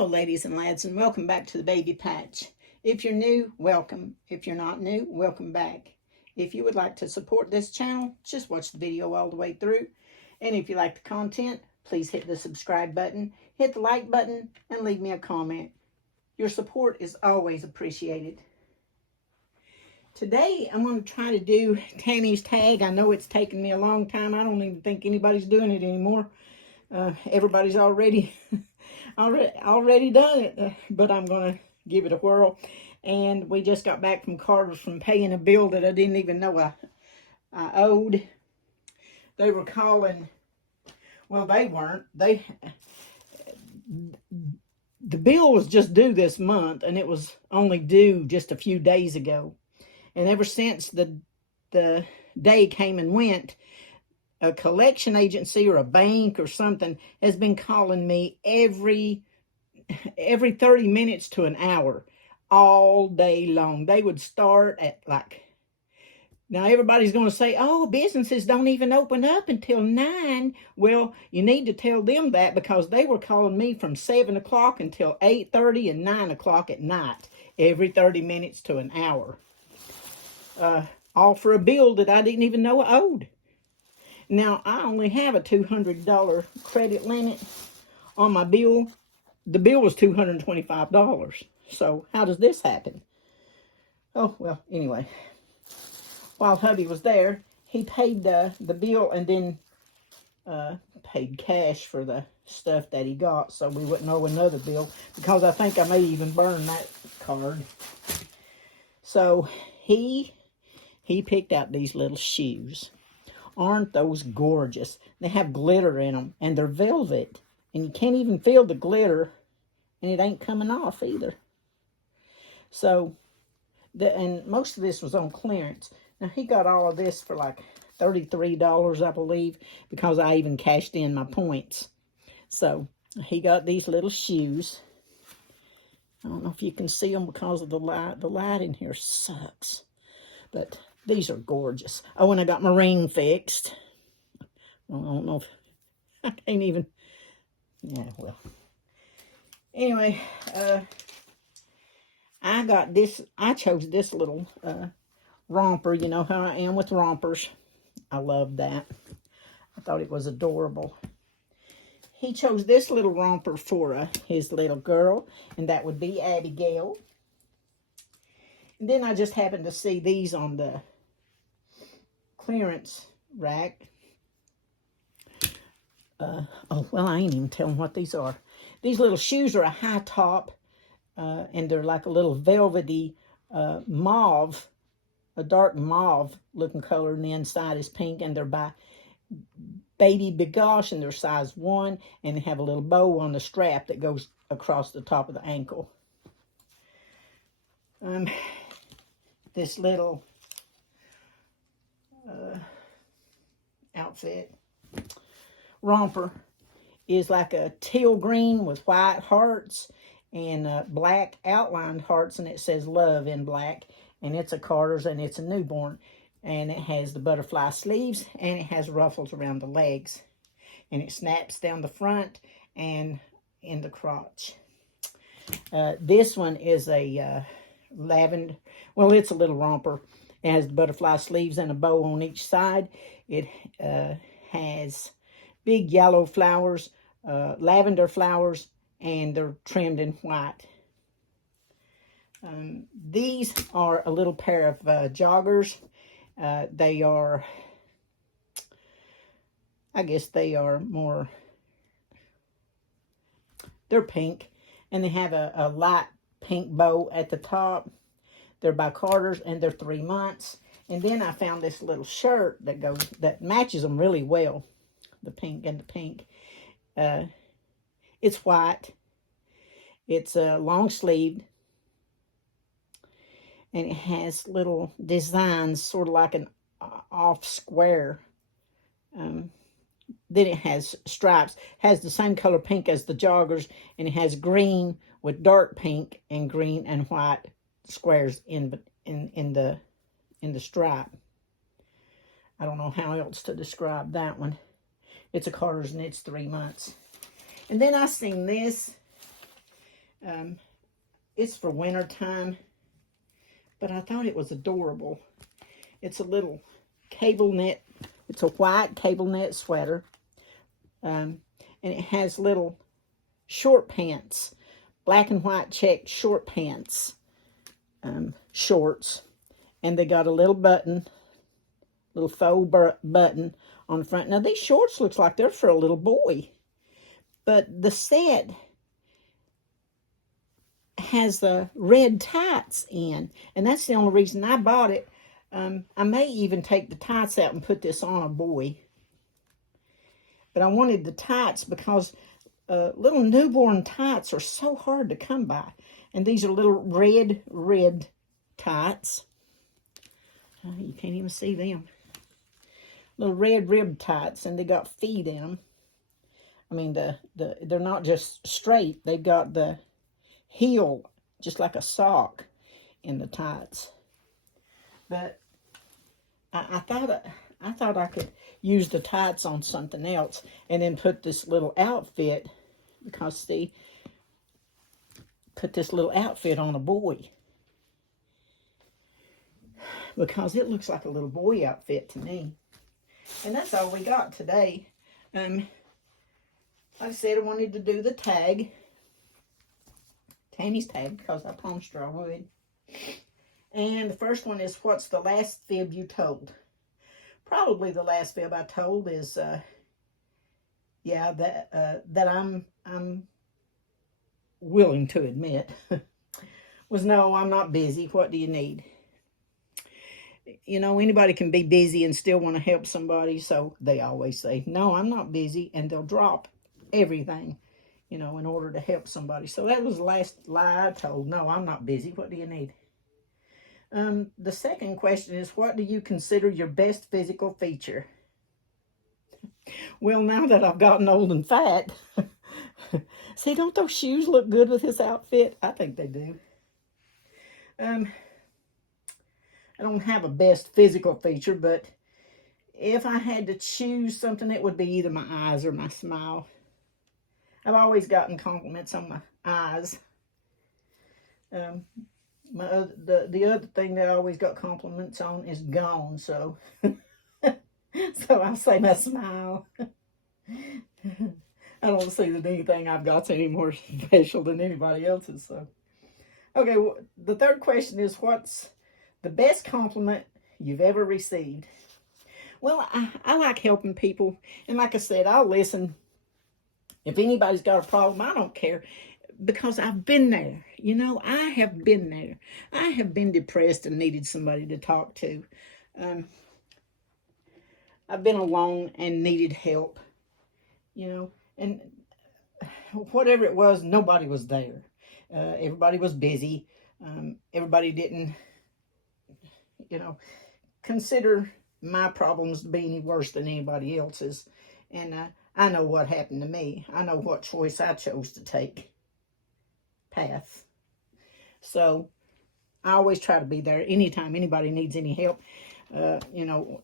Hello ladies and lads, and welcome back to the baby patch. If you're new, welcome. If you're not new, welcome back. If you would like to support this channel, just watch the video all the way through. And if you like the content, please hit the subscribe button, hit the like button, and leave me a comment. Your support is always appreciated. Today I'm going to try to do Tammy's tag. I know it's taken me a long time. I don't even think anybody's doing it anymore. Everybody's already done it, but I'm going to give it a whirl. And we just got back from Carter's from paying a bill that I didn't even know I owed. They were calling, well, they weren't. The bill was just due this month, and it was only due just a few days ago. And ever since the day came and went, a collection agency or a bank or something has been calling me every 30 minutes to an hour all day long. They would start at now everybody's going to say, oh, businesses don't even open up until 9. Well, you need to tell them that, because they were calling me from 7 o'clock until 8:30 and 9 o'clock at night, every 30 minutes to an hour. All for a bill that I didn't even know I owed. Now, I only have a $200 credit limit on my bill. The bill was $225. So how does this happen? Oh, well, anyway. While hubby was there, he paid the bill and then paid cash for the stuff that he got, so we wouldn't owe another bill, because I think I may even burn that card. So he picked out these little shoes. Aren't those gorgeous? They have glitter in them, and they're velvet, and you can't even feel the glitter, and it ain't coming off either. So, and most of this was on clearance. Now, he got all of this for like $33, I believe, because I even cashed in my points. So, he got these little shoes. I don't know if you can see them because of the light. The light in here sucks. But these are gorgeous. Oh, and I got my ring fixed. Well, I don't know if I can't even. Yeah, well. Anyway, I got this. I chose this little romper. You know how I am with rompers. I love that. I thought it was adorable. He chose this little romper for his little girl, and that would be Abigail. And then I just happened to see these on the clearance rack. Oh, well, I ain't even telling what these are. These little shoes are a high top, and they're like a little velvety mauve, a dark mauve looking color, and the inside is pink, and they're by Baby Bigosh, and they're size 1, and they have a little bow on the strap that goes across the top of the ankle. This little outfit romper is like a teal green with white hearts and black outlined hearts, and it says love in black, and it's a Carter's, and it's a newborn, and it has the butterfly sleeves, and it has ruffles around the legs, and it snaps down the front and in the crotch. This one is a lavender, well, it's a little romper. It has the butterfly sleeves and a bow on each side. It has big yellow flowers, lavender flowers, and they're trimmed in white. These are a little pair of joggers. They are, I guess they are more, they're pink, and they have a light pink bow at the top. They're by Carter's, and they're 3 months. And then I found this little shirt that matches them really well, the pink and the pink. It's white. It's long sleeved, and it has little designs, sort of like an off square. Then it has stripes. Has the same color pink as the joggers, and it has green with dark pink and green and white squares in the stripe. I don't know how else to describe that one. It's a Carter's, and it's 3 months. And then I seen this, It's for winter time, but I thought it was adorable. It's a little cable net. It's a white cable net sweater. And it has little short pants, black and white checked short pants, shorts. And they got a little button, little faux button on the front. Now, these shorts looks like they're for a little boy. But the set has the red tights in. And that's the only reason I bought it. I may even take the tights out and put this on a boy. But I wanted the tights because little newborn tights are so hard to come by. And these are little red tights. You can't even see them. Little red rib tights, and they got feet in them. I mean, they're not just straight. They've got the heel, just like a sock, in the tights. But I thought I could use the tights on something else and then put this little outfit, because see, put this little outfit on a boy. Because it looks like a little boy outfit to me. And that's all we got today. Like I said, I wanted to do the tag. Tammy's tag, because I promised her I would. And the first one is, what's the last fib you told? Probably the last fib I told is, that I'm willing to admit, was, no, I'm not busy. What do you need? You know, anybody can be busy and still want to help somebody, so they always say, no, I'm not busy, and they'll drop everything, you know, in order to help somebody. So that was the last lie I told. No, I'm not busy. What do you need? The second question is, what do you consider your best physical feature? Well, now that I've gotten old and fat, see, don't those shoes look good with this outfit? I think they do. I don't have a best physical feature, but if I had to choose something, it would be either my eyes or my smile. I've always gotten compliments on my eyes. The other thing that I always got compliments on is gone, so so I'll say my smile. I don't see that anything I've got's any more special than anybody else's. So, okay, well, the third question is, what's the best compliment you've ever received? Well, I like helping people. And like I said, I'll listen. If anybody's got a problem, I don't care. Because I've been there. You know, I have been there. I have been depressed and needed somebody to talk to. I've been alone and needed help. You know, and whatever it was, nobody was there. Everybody was busy. Everybody didn't, you know, consider my problems to be any worse than anybody else's. And I know what happened to me. I know what choice I chose to take. Path. So I always try to be there anytime anybody needs any help. You know,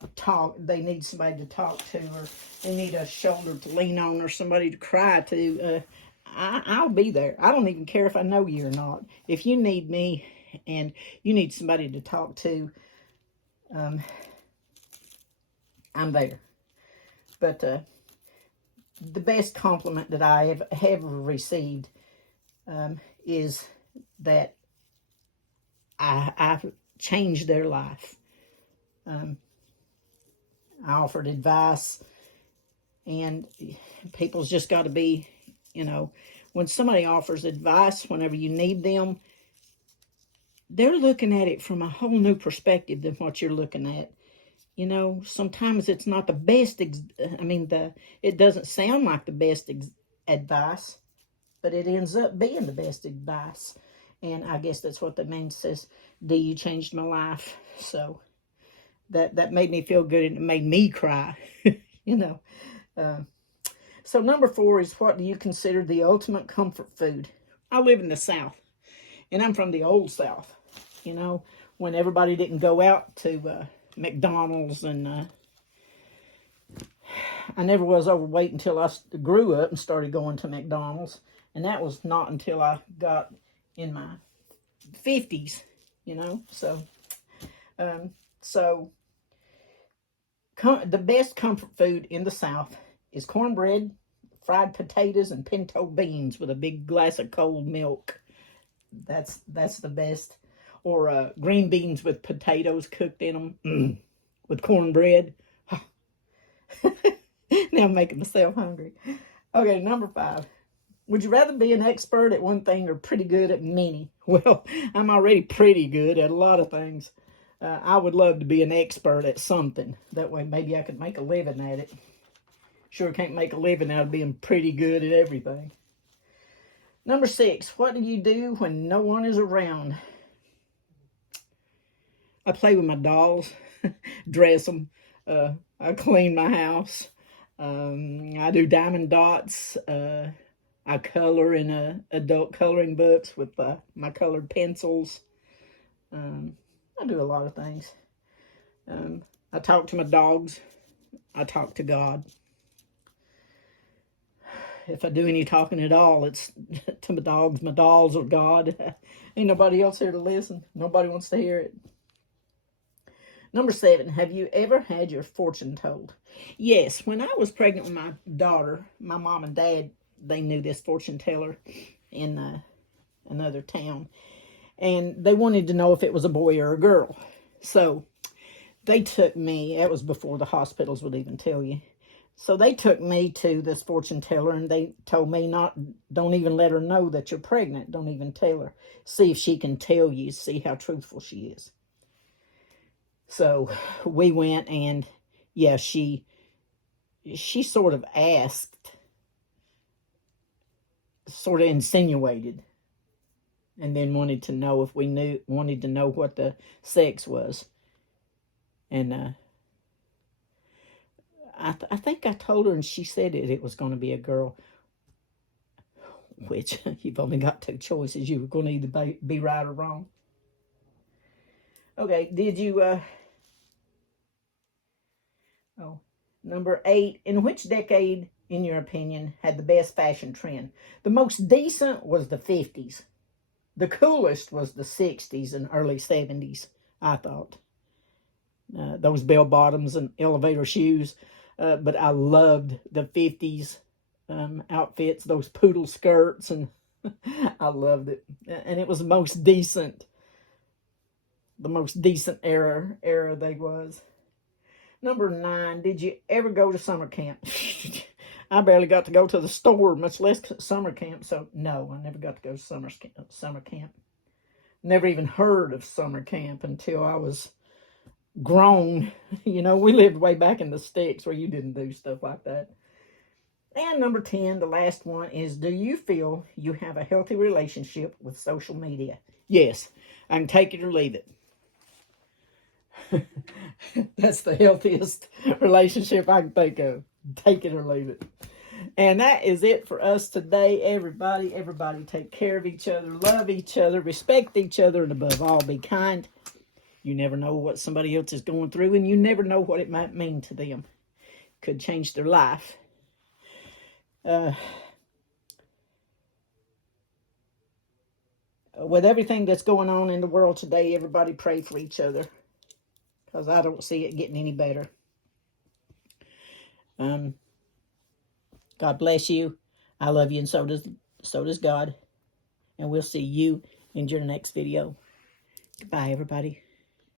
they need somebody to talk to, or they need a shoulder to lean on, or somebody to cry to. I'll be there. I don't even care if I know you or not. If you need me and you need somebody to talk to, I'm there. But the best compliment that I have ever received is that I've changed their life. I offered advice, and people's just got to be, you know, when somebody offers advice whenever you need them, they're looking at it from a whole new perspective than what you're looking at. You know, sometimes it's not the best, it doesn't sound like the best advice, but it ends up being the best advice. And I guess that's what that means. Says, "D, you changed my life." So that made me feel good, and it made me cry, you know. So number 4 is, what do you consider the ultimate comfort food? I live in the South, and I'm from the old South, you know, when everybody didn't go out to McDonald's, and I never was overweight until I grew up and started going to McDonald's. And that was not until I got in my 50s, you know. So, so the best comfort food in the South is cornbread, fried potatoes, and pinto beans with a big glass of cold milk. That's the best. Or green beans with potatoes cooked in them with cornbread. Now I'm making myself hungry. Okay, number 5. Would you rather be an expert at one thing or pretty good at many? Well, I'm already pretty good at a lot of things. I would love to be an expert at something. That way maybe I could make a living at it. Sure can't make a living out of being pretty good at everything. Number 6, what do you do when no one is around? I play with my dolls, dress them. I clean my house. I do diamond dots. I color in adult coloring books with my colored pencils. I do a lot of things. I talk to my dogs. I talk to God. If I do any talking at all, it's to my dogs, my dolls, or God. Ain't nobody else here to listen. Nobody wants to hear it. Number 7, have you ever had your fortune told? Yes, when I was pregnant with my daughter, my mom and dad, they knew this fortune teller in another town. And they wanted to know if it was a boy or a girl. So they took me, that was before the hospitals would even tell you. So they took me to this fortune teller and they told me don't even let her know that you're pregnant. Don't even tell her. See if she can tell you, see how truthful she is. So we went and yeah, she sort of asked, sort of insinuated, and then wanted to know if we wanted to know what the sex was. And I think I told her, and she said it was going to be a girl, which you've only got 2 choices. You were going to either be right or wrong. Okay, did you, number 8, in which decade, in your opinion, had the best fashion trend? The most decent was the 50s. The coolest was the 60s and early 70s, I thought. Those bell bottoms and elevator shoes. But I loved the 50s outfits, those poodle skirts, and I loved it. And it was the most decent era they was. Number 9, did you ever go to summer camp? I barely got to go to the store, much less summer camp. So no, I never got to go to summer camp. Never even heard of summer camp until I was grown. You know, we lived way back in the sticks where you didn't do stuff like that. And number 10, the last one, is do you feel you have a healthy relationship with social media? Yes, I can take it or leave it. That's the healthiest relationship I can think of. Take it or leave it. And that is it for us today, everybody. Everybody take care of each other, love each other, respect each other, and above all, be kind. You never know what somebody else is going through, and you never know what it might mean to them. Could change their life. With everything that's going on in the world today, everybody pray for each other, because I don't see it getting any better. God bless you. I love you, and so does God. And we'll see you in your next video. Goodbye, everybody.